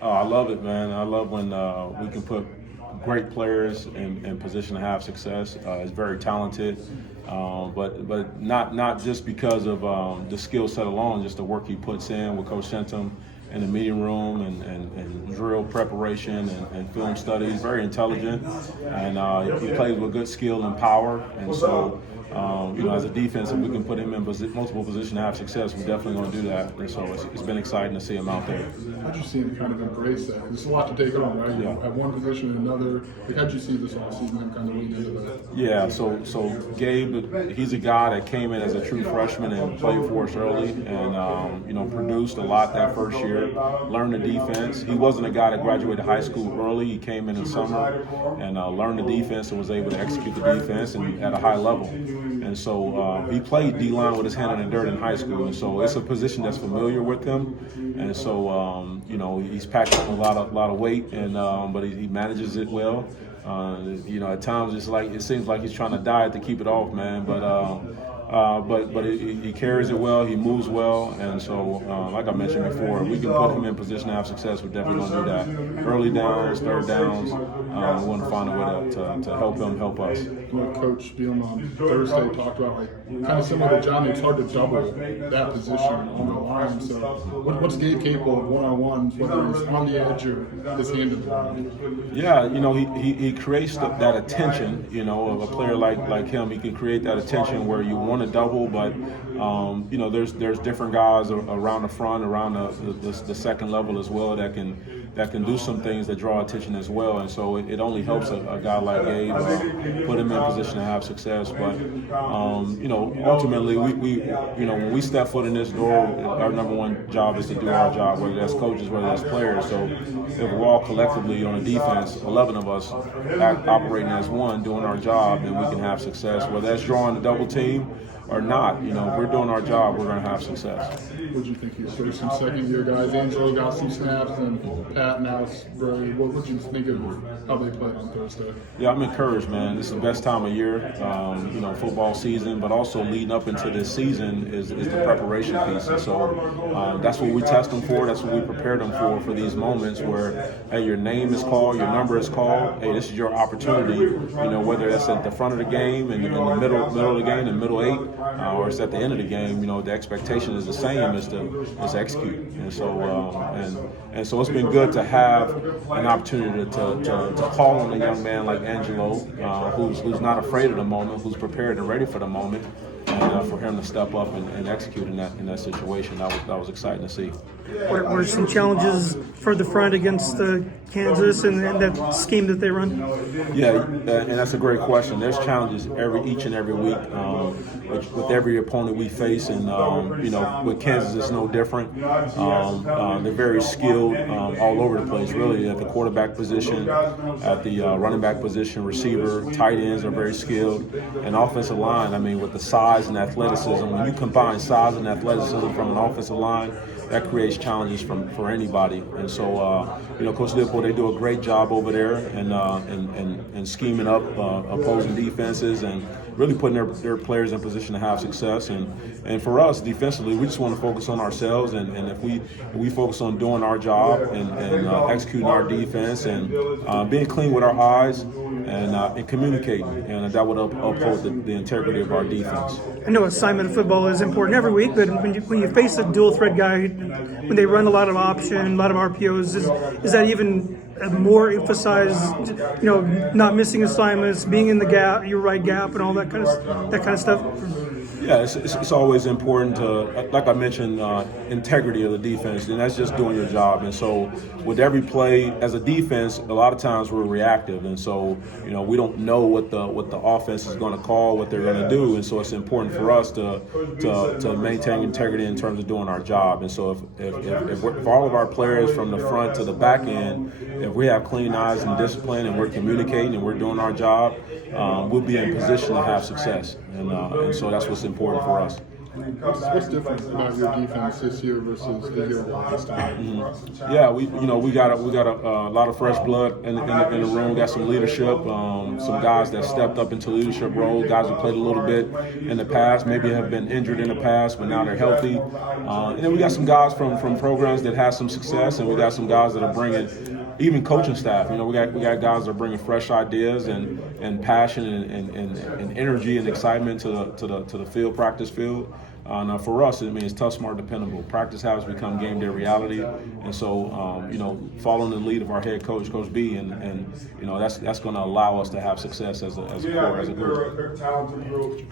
Oh, I love it, man. I love when we can put great players in position to have success. He's very talented, but not just because of the skill set alone, just the work he puts in with Coach Shenton in the meeting room and drill preparation and film studies. Very intelligent, and he plays with good skill and power. And so, as a defense, if we can put him in multiple positions to have success, we're definitely going to do that. And so it's been exciting to see him out there. How'd you see him kind of embrace that? 'Cause it's a lot to take on, right? You Yeah. have one position and another. Like, how'd you see this offseason him kind of lean into that? Yeah, so Gabe, he's a guy that came in as a true freshman and played for us early, and produced a lot that first year. Learned the defense. He wasn't a guy that graduated high school early. He came in the summer and learned the defense and was able to execute the defense and at a high level. And so he played D-line with his hand in the dirt in high school, and so it's a position that's familiar with him. And so he's packed on a lot of weight, and but he manages it well. At times it seems like he's trying to diet to keep it off, man. But he carries it well. He moves well, and so like I mentioned before, we can put him in position to have success. We're definitely going to do that. Early downs, third downs, we want to find a way to help him help us. Coach Beal on Thursday talked about kind of similar to Johnny. It's hard to double that position on the line. So what's Gabe capable of one-on-ones, whether he's on the edge or his hand in the line? Yeah, he creates that attention. Of a player like him, he can create that attention where you want to double, but there's different guys around the front, around the second level as well that can do some things that draw attention as well. And so it only helps a guy like Gabe put him in position to have success. But ultimately, we when we step foot in this door, our number one job is to do our job, whether that's coaches, whether that's players. So if we're all collectively on a defense, 11 of us operating as one, doing our job, then we can have success. Whether that's drawing a double team or not, if we're doing our job, we're going to have success. What do you think? There's some second-year guys. Angelo got some snaps, and Pat now it's Bray. What would you think of how they played on Thursday? Yeah, I'm encouraged, man. This is the best time of year, football season, but also leading up into this season is the preparation piece. And so that's what we test them for. That's what we prepare them for these moments where, hey, your name is called, your number is called. Hey, this is your opportunity. Whether that's at the front of the game, in the middle of the game, in the middle eight, or it's at the end of the game. The expectation is the same, is to execute. And so it's been good to have an opportunity to call on a young man like Angelo, who's not afraid of the moment, who's prepared and ready for the moment, and for him to step up and execute in that situation. That was exciting to see. What were some challenges for the front against Kansas and that scheme that they run? Yeah, and that's a great question. There's challenges each and every week with every opponent we face, and with Kansas it's no different. They're very skilled all over the place, really, at the quarterback position, at the running back position, receiver, tight ends are very skilled, and offensive line. I mean, with the size and athleticism, when you combine size and athleticism from an offensive line, that creates challenges for anybody. And so, Coach Lippo, they do a great job over there and scheming up opposing defenses and really putting their players in position to have success. And for us, defensively, we just want to focus on ourselves. And if we focus on doing our job and executing our defense and being clean with our eyes and communicating, and that would uphold the integrity of our defense. I know assignment football is important every week, but when you face a dual threat guy, when they run a lot of option, a lot of RPOs, is that even more emphasized? Not missing assignments, being in the gap, your right gap, and all that kind of stuff. Yeah, it's always important to, like I mentioned, integrity of the defense, and that's just doing your job. And so with every play, as a defense, a lot of times we're reactive, and so we don't know what the offense is going to call, what they're going to do, and so it's important for us to maintain integrity in terms of doing our job. And so if all of our players from the front to the back end, if we have clean eyes and discipline, and we're communicating and we're doing our job, we'll be in position to have success. And so that's what's important for us. What's different about your defense this year versus the year last time? Yeah, we got a lot of fresh blood in the room. Got some leadership, some guys that stepped up into leadership roles. Guys who played a little bit in the past, maybe have been injured in the past, but now they're healthy. And then we got some guys from programs that had some success, and we got some guys that are bringing. Even coaching staff, we got guys that are bringing fresh ideas and passion and energy and excitement to the field, practice field. Now for us, it means tough, smart, dependable. Practice habits become game day reality, and so following the lead of our head coach, Coach B, and that's going to allow us to have success as a core, as a group.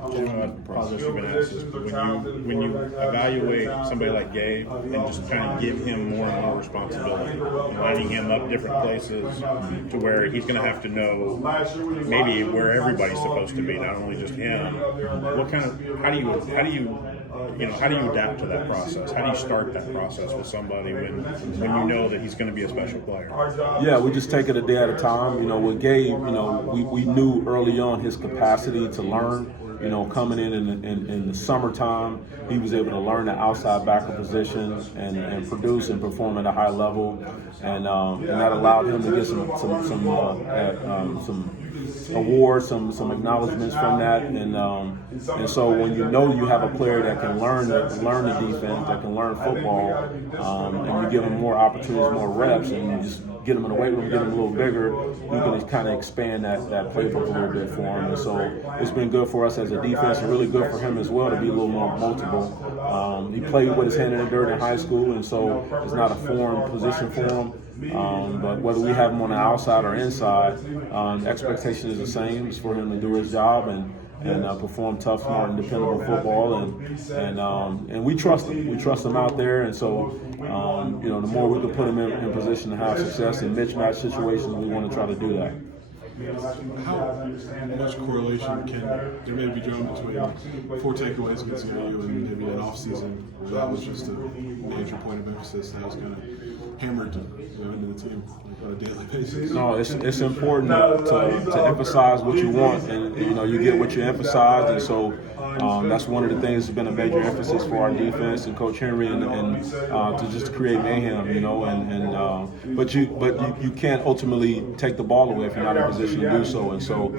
Apologies you've been asked this, but when you evaluate somebody like Gabe and just kind of give him more and more responsibility, lining him up different places to where he's going to have to know maybe where everybody's supposed to be, not only just him. How do you adapt to that process? How do you start that process with somebody when you know that he's going to be a special player? Yeah, we just take it a day at a time. With Gabe, we knew early on his capacity to learn. Coming in the summertime, he was able to learn the outside backer position and produce and perform at a high level, and that allowed him to get some awards, some acknowledgments from that, and so when you have a player that can learn the defense, that can learn football, and you give him more opportunities, more reps, and you just get him in the weight room, get him a little bigger, you can kind of expand that playbook a little bit for him. And so it's been good for us as a defense, and really good for him as well to be a little more multiple. He played with his hand in the dirt in high school, and so it's not a foreign position for him. But whether we have him on the outside or inside, the expectation is the same. It's for him to do his job and perform tough, smart, and dependable football, and we trust him. We trust him out there, and so the more we can put him in position to have success in mismatch situations, we want to try to do that. How much correlation can there maybe be drawn between 4 takeaways against CIU and maybe an off-season where that was just a major point of emphasis that was kind of hammered into the team on a daily basis? No, it's important to emphasize what you want, and you get what you emphasize, and so that's one of the things that's been a major emphasis for our defense and Coach Henry, and to just create mayhem, but you can't ultimately take the ball away if you're not in a position to do so, and so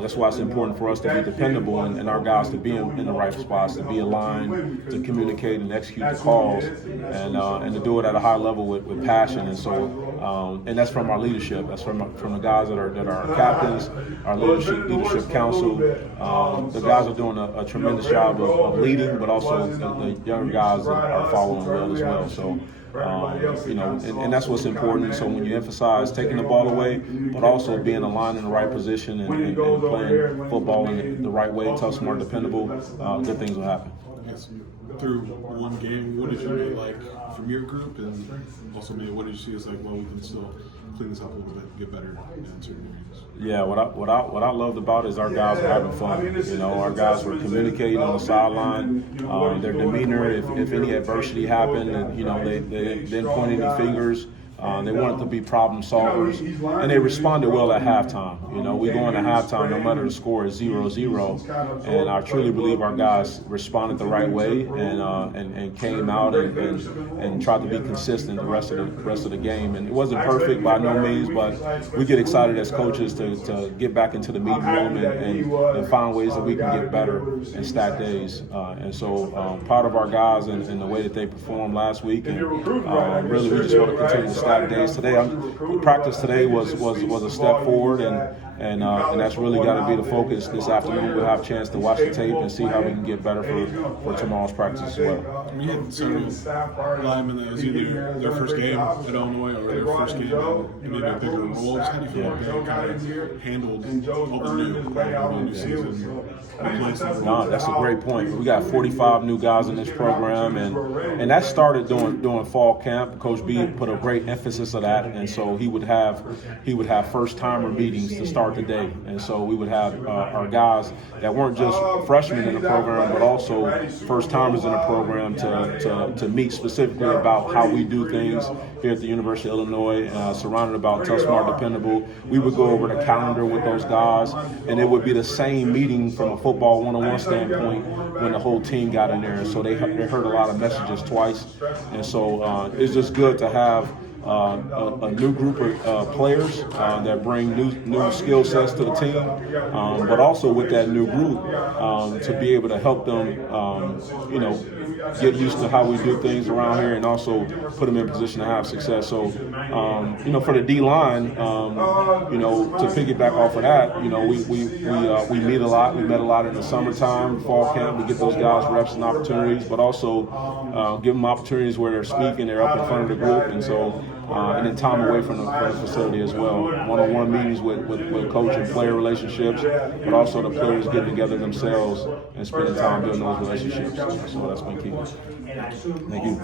that's why it's important for us to be dependable and our guys to be in the right spots, to be aligned, to communicate and execute the calls, and to do it at a high level with passion, and so and that's from our leadership. That's from the guys that are our captains, our leadership council. The guys are doing a tremendous job of leading, but also the younger guys are following well as well. So, and that's what's important. So when you emphasize taking the ball away, but also being aligned in the right position and playing football in the right way, tough, smart, dependable, good things will happen. Yes. Through one game, what did you maybe like from your group, and also maybe what did you see as like, well, we can still clean this up a little bit, get better in certain areas? Yeah, what I loved about it is our guys were having fun. Our guys were communicating on the sideline. Their demeanor, if any adversity happened, they didn't point any fingers. They wanted to be problem solvers, and they responded well at halftime. We go into halftime, no matter the score is 0-0, and I truly believe our guys responded the right way and came out and tried to be consistent the rest of the game. And it wasn't perfect by no means, but we get excited as coaches to get back into the meeting room and find ways that we can get better and stack days. And so proud of our guys and the way that they performed last week, and really we just want to continue to stack days today. Practice today was a step forward, and that's really got to be the focus this afternoon. We'll have a chance to watch the tape and see how we can get better for tomorrow's practice as well. We had several linemen that was either their first game at Illinois or their first game in maybe a bigger roles. How do you feel like they kind of handled all the new season? No, that's a great point. We got 45 new guys in this program, and that started during fall camp. Coach B put a great emphasis of that, and so he would have first timer meetings to start start the day. And so we would have our guys that weren't just freshmen in the program, but also first timers in the program to meet specifically about how we do things here at the University of Illinois, surrounded about tough, smart, dependable. We would go over the calendar with those guys, and it would be the same meeting from a football one-on-one standpoint when the whole team got in there. So they heard a lot of messages twice. And so it's just good to have a new group of players that bring new skill sets to the team, but also with that new group to be able to help them, get used to how we do things around here, and also put them in position to have success. So, for the D line, to piggyback off of that, we meet a lot. We met a lot in the summertime, fall camp. We get those guys reps and opportunities, but also give them opportunities where they're speaking, they're up in front of the group, and so. And then time away from the facility as well. One-on-one meetings with coach and player relationships, but also the players getting together themselves and spending time building those relationships. So that's been key. Thank you.